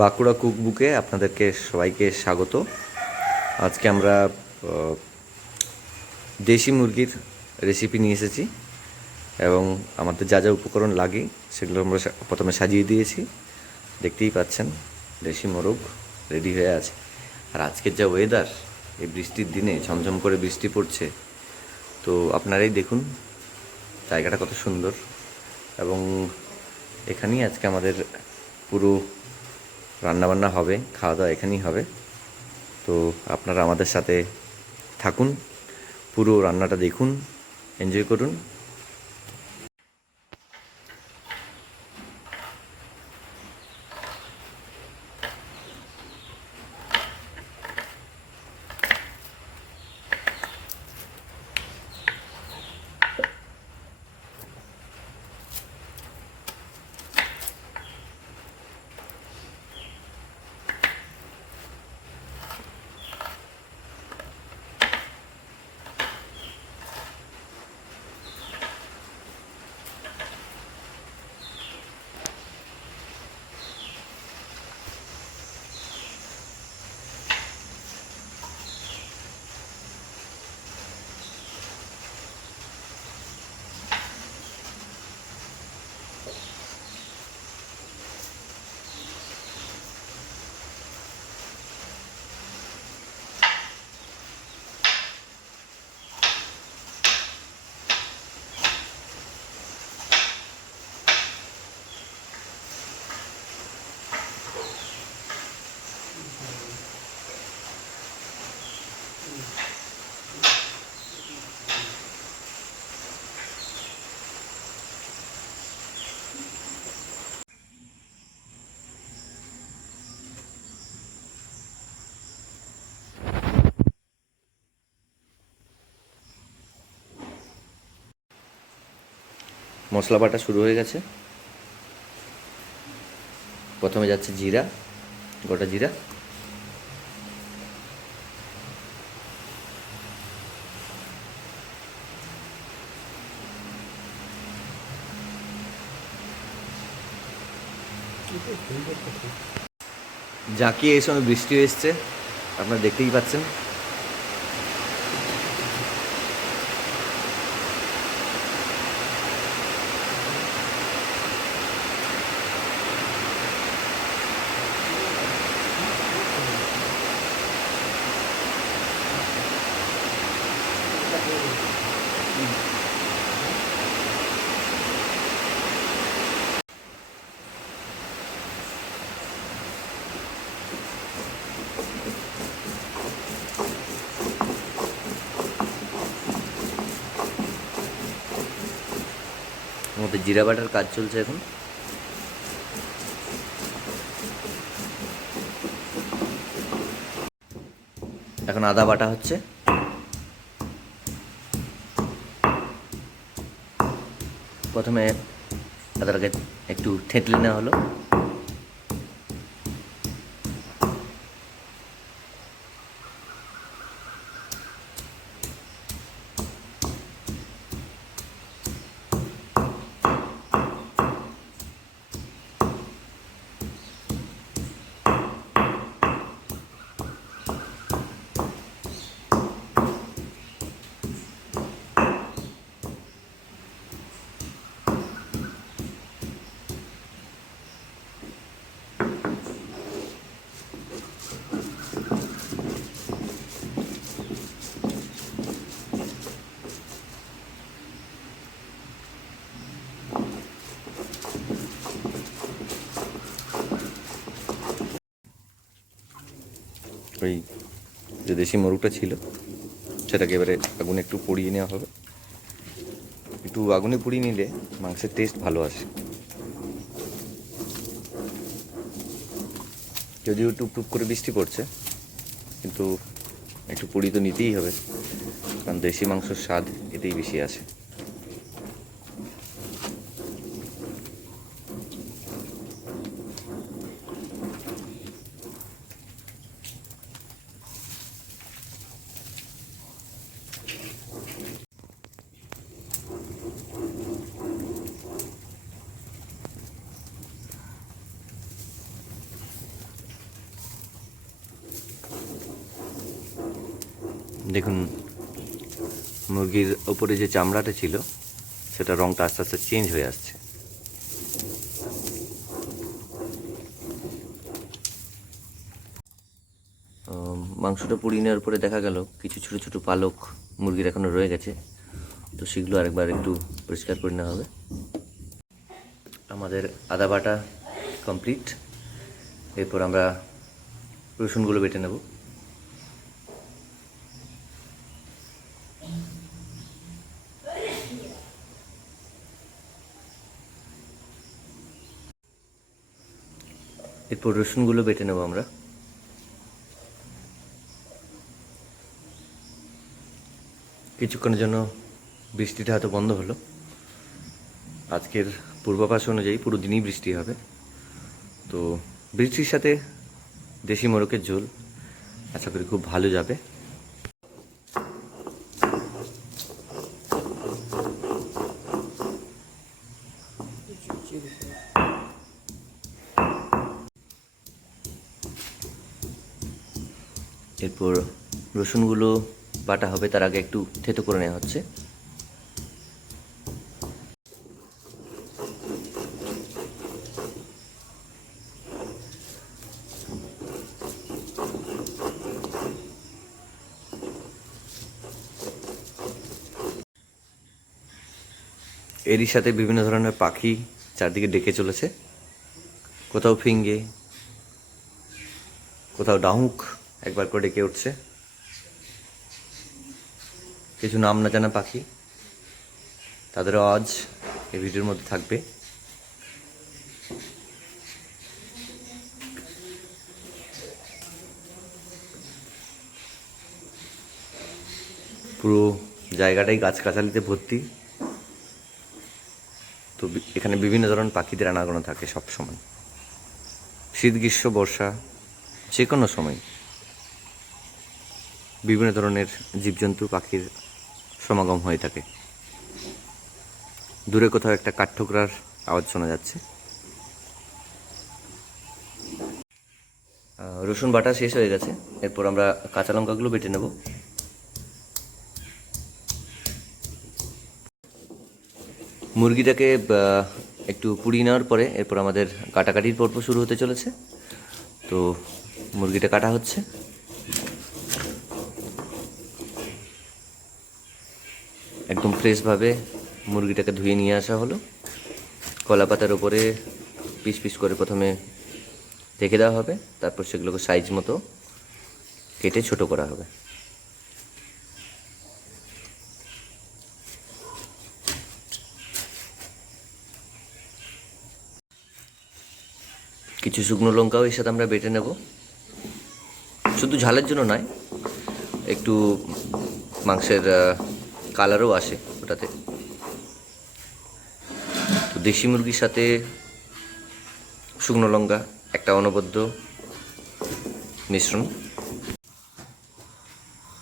বাঁকুড়া কুকবুকে আপনাদেরকে সবাইকে স্বাগত। আজকে আমরা দেশি মুরগির রেসিপি নিয়ে এসেছি এবং আমাদের যা যা উপকরণ লাগে সেগুলো আমরা প্রথমে সাজিয়ে দিয়েছি। দেখতেই পাচ্ছেন দেশি মোরগ রেডি হয়ে আছে। আর আজকের যা ওয়েদার, এই বৃষ্টির দিনে ঝমঝম করে বৃষ্টি পড়ছে, তো আপনারাই দেখুন জায়গাটা কত সুন্দর। এবং এখানেই আজকে আমাদের পুরো রান্নাবান্না হবে, খাওয়া দাওয়া এখানেই হবে। তো আপনারা আমাদের সাথে থাকুন, পুরো রান্নাটা দেখুন, এনজয় করুন। মশলা বাটা শুরু হয়ে গেছে। প্রথমে যাচ্ছে জিরা, গোটা জিরা, জাঁকিয়ে এই সময় বৃষ্টি এসছে, আপনারা দেখতেই পাচ্ছেন। মধ্যে জিরা বাটার কাজ চলছে এখন। এখন আদা বাটা হচ্ছে। প্রথমে আদাটাকে একটু থেঁতলে নেওয়া হলো। ওই যে দেশি মোরগটা ছিল সেটাকে এবারে আগুনে একটু পুড়িয়ে নেওয়া হবে। একটু আগুনে পুড়িয়ে নিলে মাংসের টেস্ট ভালো আসে। যদিও টুপ টুপ করে বৃষ্টি পড়ছে, কিন্তু একটু পুড়ি তো নিতেই হবে, কারণ দেশি মাংসের স্বাদ এতেই বেশি আসে। দেখুন, মুরগির ওপরে যে চামড়াটা ছিল সেটা রঙটা আস্তে আস্তে চেঞ্জ হয়ে আসছে। মাংসটা পুড়িয়ে নেওয়ার পরে দেখা গেল কিছু ছোটো ছোটো পালক মুরগির এখনও রয়ে গেছে, তো সেগুলো আরেকবার একটু পরিষ্কার করে নেওয়া হবে। আমাদের আদা বাটা কমপ্লিট। এরপর আমরা রসুনগুলো বেটে নেব। এরপর রসুনগুলো বেটে নেব আমরা। কিছুক্ষণের জন্য বৃষ্টিটা হয়তো বন্ধ হলো। আজকের পূর্বাভাস অনুযায়ী পুরো দিনই বৃষ্টি হবে। তো বৃষ্টির সাথে দেশি মোরগের ঝোল আশা করি খুব ভালো যাবে। এরপর রসুনগুলো বাটা হবে, তার আগে একটু থেতো করে নেওয়া হচ্ছে। এরই সাথে বিভিন্ন ধরনের পাখি চারদিকে ডেকে চলেছে, কোথাও ফিঙ্গে, কোথাও ডাহুক একবার করে ডেকে উঠছে। কিছু নাম না জানা পাখি, তাদের আওয়াজ এই ভিডিওর মধ্যে থাকবে। পুরো জায়গাটাই গাছগাছালিতে ভর্তি। তো এখানে বিভিন্ন ধরনের পাখিদের আনাগোনা থাকে সব সময়, শীত গ্রীষ্ম বর্ষা যে কোনো সময় বিভিন্ন ধরনের জীবজন্তু পাখির সমাগম হয়ে থাকে। দূরে কোথাও একটা কাঠঠোকরার আওয়াজ শোনা যাচ্ছে। রসুন বাটা শেষ হয়ে গেছে। এরপর আমরা কাঁচা লঙ্কাগুলো বেটে নেব। মুরগিটাকে একটু পুড়িয়ে নেওয়ার পরে এরপর আমাদের কাটাকাটির পর্ব শুরু হতে চলেছে। তো মুরগিটা কাটা হচ্ছে। একদম ফ্রেশভাবে মুরগিটাকে ধুয়ে নিয়ে আসা হলো। কলা পাতার ওপরে পিস পিস করে প্রথমে রেখে দেওয়া হবে, তারপর সেগুলোকে সাইজ মতো কেটে ছোট করা হবে। কিছু শুকনো লঙ্কাও এর সাথে আমরা বেটে নেব, শুধু ঝালের জন্য নয়, একটু মাংসের কালারও আসে ওটাতে। তো দেশি মুরগির সাথে শুকনো লঙ্কা একটা অনবদ্য মিশ্রণ।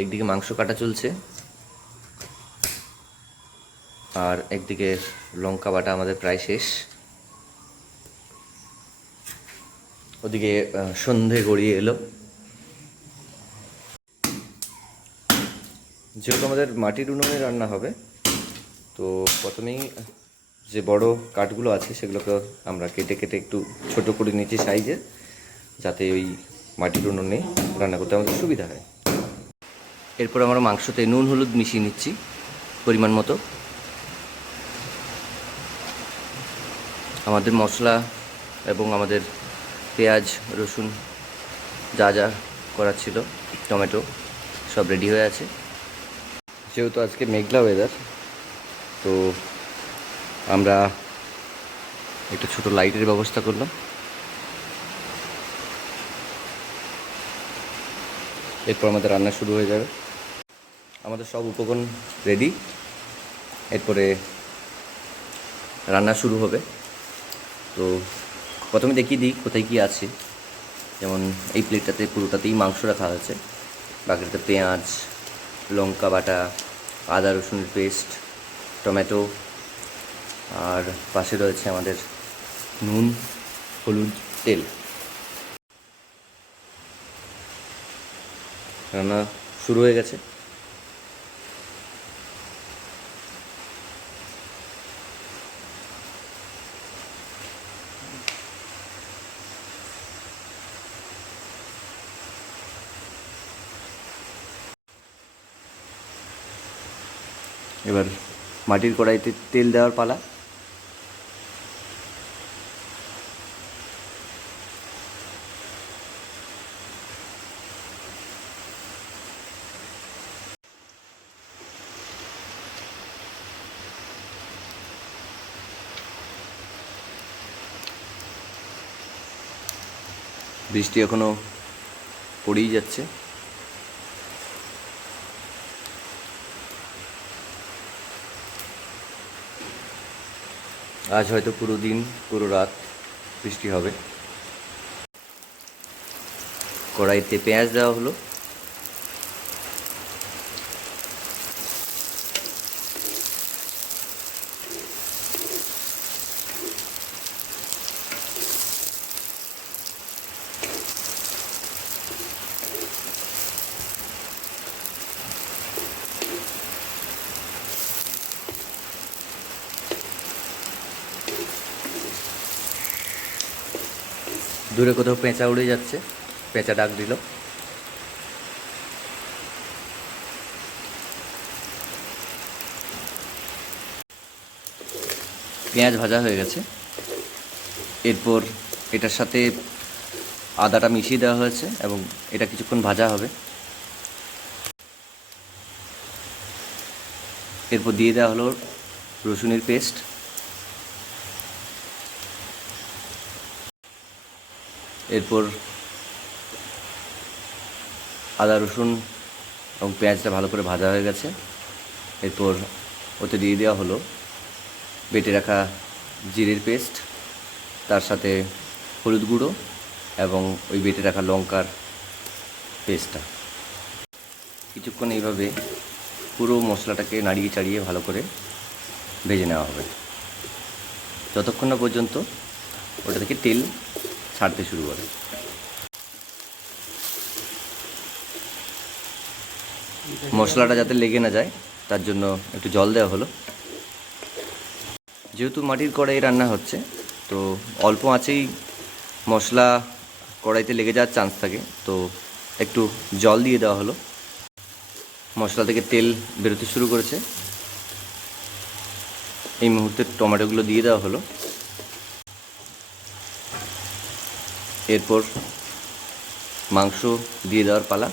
একদিকে মাংস কাটা চলছে আর একদিকে লঙ্কা বাটা আমাদের প্রায় শেষ। ওদিকে সন্ধে গড়িয়ে এলো। যেহেতু আমাদের মাটির উনুনে রান্না হবে, তো প্রথমেই যে বড় কাঠগুলো আছে সেগুলোকে আমরা কেটে কেটে একটু ছোট করে নিচ্ছি সাইজে, যাতে ওই মাটির উনুনে রান্না করতে আমাদের সুবিধা হয়। এরপর আমরা মাংসতে নুন হলুদ মিশিয়ে নিচ্ছি পরিমাণ মতো। আমাদের মশলা এবং আমাদের পেঁয়াজ রসুন যা যা করার ছিল, টমেটো সব রেডি হয়ে আছে। যেহেতু আজকে মেঘলা ওয়েদার, তো আমরা একটা ছোট লাইটের ব্যবস্থা করলাম। এরপর আমাদের রান্না শুরু হয়ে যাবে। আমাদের সব উপকরণ রেডি, এরপরে রান্না শুরু হবে। তো প্রথমে দেখিয়ে দিই কোথায় কী আছে। যেমন এই প্লেটটাতে পুরোটাতেই মাংস রাখা হয়েছে, বাকিটাতে পেঁয়াজ লঙ্কা বাটা আদা রসুনের পেস্ট টমেটো, আর পাশে রয়েছে আমাদের নুন হলুদ তেল। রান্না শুরু হয়ে গেছে। এবার মাটির কড়াইতে তেল দেওয়ার পালা। বৃষ্টি এখনো পড়েই যাচ্ছে। আজ হয়তো পুরো দিন পুরো রাত বৃষ্টি হবে। কড়াইতে পেঁয়াজ দেওয়া হলো। দূরে কোথাও পেঁচা উড়ে যাচ্ছে, পেঁচা ডাক দিল। পেঁয়াজ ভাজা হয়ে গেছে। এরপর এটার সাথে আদাটা মিশিয়ে দেওয়া হয়েছে এবং এটা কিছুক্ষণ ভাজা হবে। এরপর দিয়ে দেওয়া হলো রসুনের পেস্ট। এরপর আদা রসুন এবং পেঁয়াজটা ভালো করে ভাজা হয়ে গেছে। এরপর ওতে দিয়ে দেওয়া হলো বেটে রাখা জিরের পেস্ট, তার সাথে হলুদ গুঁড়ো এবং ওই বেটে রাখা লঙ্কার পেস্টটা। কিছুক্ষণ এইভাবে পুরো মশলাটাকে নাড়িয়ে চাড়িয়ে ভালো করে ভেজে নেওয়া হবে, যতক্ষণ না পর্যন্ত ওটা থেকে তেল ছাড়তে শুরু করে। মশলাটা যাতে লেগে না যায় তার জন্য একটু জল দেওয়া হলো। যেহেতু মাটির কড়াই রান্না হচ্ছে, তো অল্প আঁচেই মশলা কড়াইতে লেগে যাওয়ার চান্স থাকে, তো একটু জল দিয়ে দেওয়া হলো। মশলা থেকে তেল বেরোতে শুরু করেছে। এই মুহূর্তে টমেটোগুলো দিয়ে দেওয়া হলো। এরপর মাংস দিয়ে দেওয়ার পালা।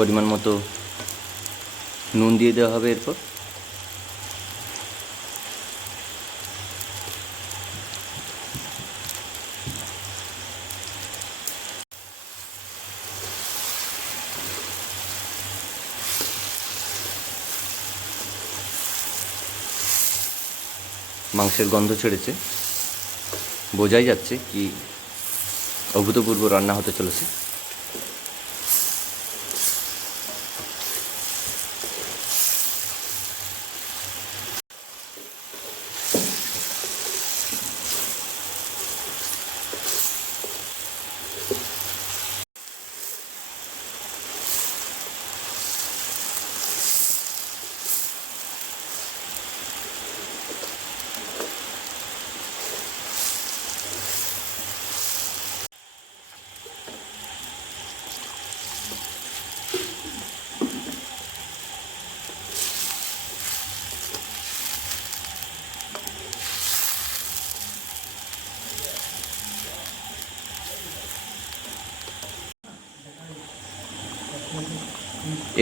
পরিমাণ মতো নুন দিয়ে দেওয়া হবে। এরপর মাংসের গন্ধ ছেড়েছে, বোঝাই যাচ্ছে কি অভূতপূর্ব রান্না হতে চলেছে।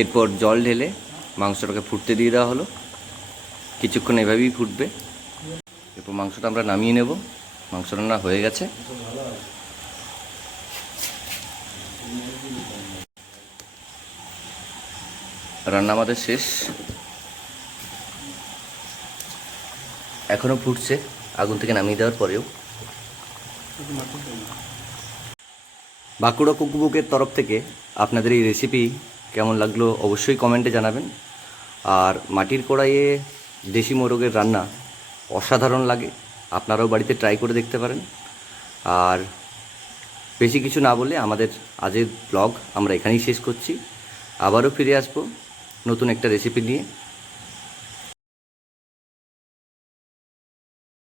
এরপর জল ঢেলে মাংসটাকে ফুটতে দিয়ে দেওয়া হলো। কিছুক্ষণ এভাবেই ফুটবে। এরপর মাংসটা আমরা নামিয়ে নেব। মাংস রান্না হয়ে গেছে। রান্না আমাদের শেষ। এখনও ফুটছে আগুন থেকে নামিয়ে দেওয়ার পরেও। বাঁকুড়া কুকবুকের তরফ থেকে আপনাদের এই রেসিপি কেমন লাগলো অবশ্যই কমেন্টে জানাবেন। আর মাটির কড়াইয়ে দেশি মোরগের রান্না অসাধারণ লাগে, আপনারাও বাড়িতে ট্রাই করে দেখতে পারেন। আর বেশি কিছু না বলে আমাদের আজকের ব্লগ আমরা এখানেই শেষ করছি। আবারও ফিরে আসবো নতুন একটা রেসিপি নিয়ে।